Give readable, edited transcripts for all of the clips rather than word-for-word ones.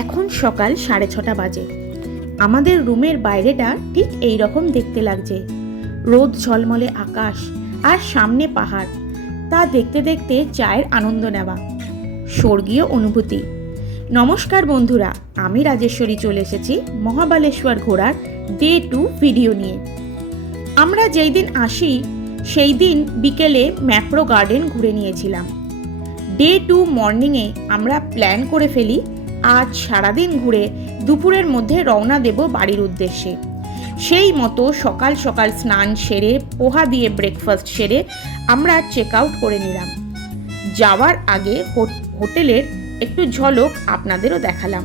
এখন সকাল 6:30 বাজে। আমাদের রুমের বাইরেটা ঠিক এই রকম দেখতে লাগছে। রোদ ঝলমলে আকাশ আর সামনে পাহাড়, তা দেখতে দেখতে চায়ের আনন্দ নেওয়া, স্বর্গীয় অনুভূতি। নমস্কার বন্ধুরা, আমি রাজেশ্বরী চলে এসেছি মহাবালেশ্বর ঘোরার ডে 2 ভিডিও নিয়ে। আমরা যেই দিন আসি সেই দিন বিকেলে ম্যাপ্রো গার্ডেন ঘুরে নিয়েছিলাম। ডে 2 মর্নিংয়ে আমরা প্ল্যান করে ফেলি আজ সারাদিন ঘুরে দুপুরের মধ্যে রওনা দেব বাড়ির উদ্দেশ্যে। সেই মতো সকাল সকাল স্নান সেরে পোহা দিয়ে ব্রেকফাস্ট সেরে আমরা চেক আউট করে নিলাম। যাওয়ার আগে হোটেলের একটু ঝলক আপনাদেরও দেখালাম।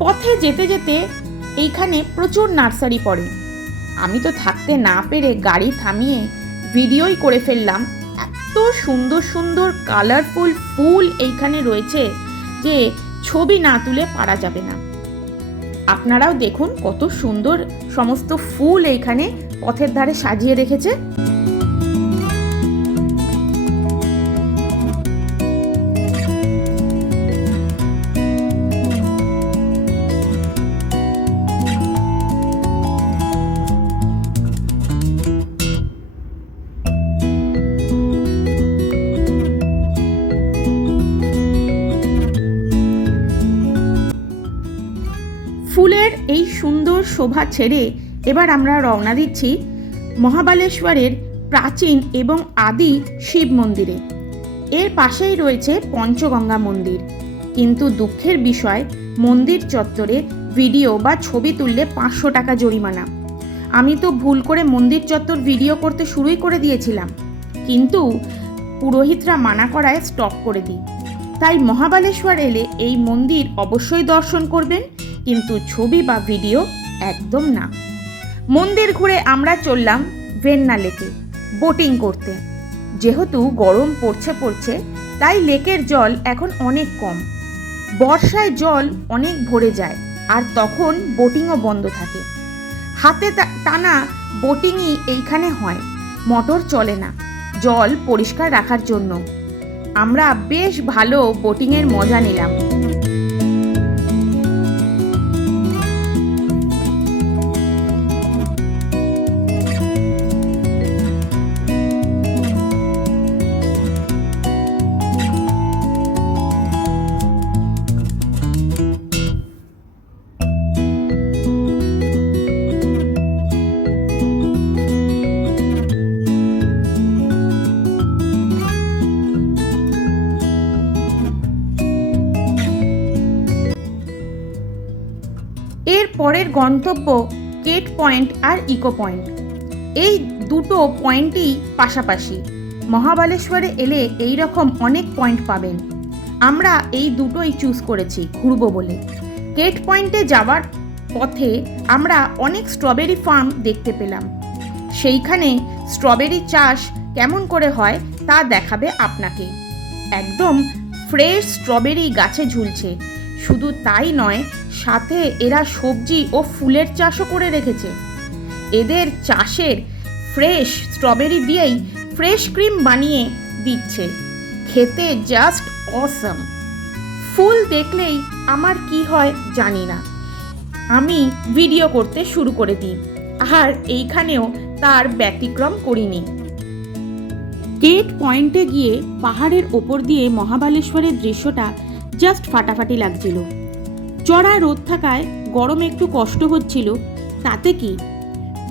পথে যেতে যেতে এইখানে প্রচুর নার্সারি পড়ে। আমি তো থাকতে না পেরে গাড়ি থামিয়ে ভিডিওই করে ফেললাম। এত সুন্দর সুন্দর কালারফুল ফুল এইখানে রয়েছে যে ছবি না তুলে পারা যাবে না। আপনারাও দেখুন কত সুন্দর সমস্ত ফুল এইখানে পথের ধারে সাজিয়ে রেখেছে। ফুলের এই সুন্দর শোভা ছেড়ে এবার আমরা রওনা দিচ্ছি মহাবালেশ্বরের প্রাচীন এবং আদি শিব মন্দিরে। এর পাশেই রয়েছে পঞ্চগঙ্গা মন্দির, কিন্তু দুঃখের বিষয় মন্দির চত্বরে ভিডিও বা ছবি তুললে 500 টাকা জরিমানা। আমি তো ভুল করে মন্দির চত্বর ভিডিও করতে শুরুই করে দিয়েছিলাম, কিন্তু পুরোহিতরা মানা করায় স্টপ করে দিই। তাই মহাবালেশ্বর এলে এই মন্দির অবশ্যই দর্শন করবেন, কিন্তু ছবি বা ভিডিও একদম না। মন্দির ঘুরে আমরা চললাম ভেন্না লেকে বোটিং করতে। যেহেতু গরম পড়ছে তাই লেকের জল এখন অনেক কম। বর্ষায় জল অনেক ভরে যায় আর তখন বোটিংও বন্ধ থাকে। হাতে টানা বোটিংই এইখানে হয়, মোটর চলে না, জল পরিষ্কার রাখার জন্য। আমরা বেশ ভালো বোটিংয়ের মজা নিলাম। এর পরের গন্তব্য কেট পয়েন্ট আর ইকো পয়েন্ট। এই দুটো পয়েন্টই পাশাপাশি। মহাবালেশ্বরে এলে এই রকম অনেক পয়েন্ট পাবেন। আমরা এই দুটোই চুজ করেছি ঘুরবো বলে। কেট পয়েন্টে যাওয়ার পথে আমরা অনেক স্ট্রবেরি ফার্ম দেখতে পেলাম। সেইখানে স্ট্রবেরি চাষ কেমন করে হয় তা দেখাবে আপনাকে। একদম ফ্রেশ স্ট্রবেরি গাছে ঝুলছে। শুধু তাই নয়, সাথে এরা সবজি ও ফুলের চাষও করে রেখেছে। এদের চাষের ফ্রেশ স্ট্রবেরি দিয়েই ফ্রেশ ক্রিম বানিয়ে দিচ্ছে। খেতে জাস্ট অসাম। ফুল দেখলেই আমার কি হয় জানি না, আমি ভিডিও করতে শুরু করে দিই, আর এইখানেও তার ব্যতিক্রম করিনি। কেট পয়েন্টে গিয়ে পাহাড়ের ওপর দিয়ে মহাবালেশ্বরের দৃশ্যটা জাস্ট ফাটাফাটি লাগছিল। চড়া রোদ থাকায় গরমে একটু কষ্ট হচ্ছিল, তাতে কি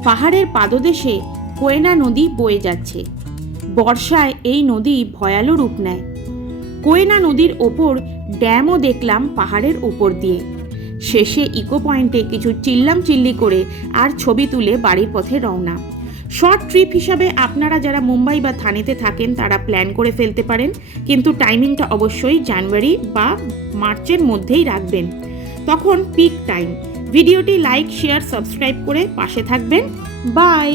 পাহাড়ের পাদদেশে কোয়েনা নদী বয়ে যাচ্ছে। বর্ষায় এই নদী ভয়ালো রূপ নেয়। কোয়েনা নদীর ওপর ড্যামও দেখলাম পাহাড়ের ওপর দিয়ে। শেষে ইকো পয়েন্টে কিছু চিল্লি করে আর ছবি তুলে বাড়ির পথে রওনা। শর্ট ট্রিপ হিসাবে আপনারা যারা মুম্বাই বা থানেতে থাকেন তারা প্ল্যান করে ফেলতে পারেন, কিন্তু টাইমিংটা অবশ্যই জানুয়ারি বা মার্চের মধ্যেই রাখবেন, তখন পিক টাইম। ভিডিওটি লাইক, শেয়ার, সাবস্ক্রাইব করে পাশে থাকবেন। বাই।